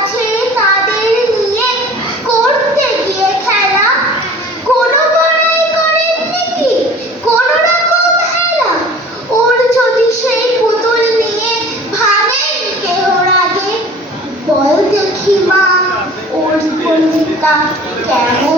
আছে তাদের নিয়ে করতে গিয়ে খেলা, কোনো বড়াই করেন নাকি কোনো রকম হেলা? ওর যদি সেই পুতুল নিয়ে ভাবেন কেহ রাগে, বল দেখি মা ওর কলিতা কেমন